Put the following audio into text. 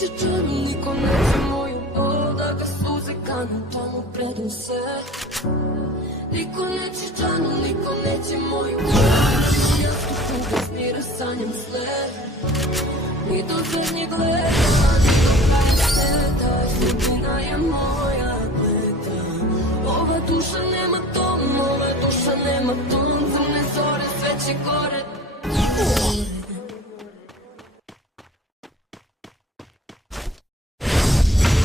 neće čanu, niko neće moju bol, da ga suze kanu tamo prednose. Niko neće čanu, niko neće moju bol, ja su kuga smira sanjam sled. Ni do zadnjeg leta, ni do kraja sveta, sudbina je moja meta. Ova duša nema tom, ova duša nema tom, crne zore, sve će gore.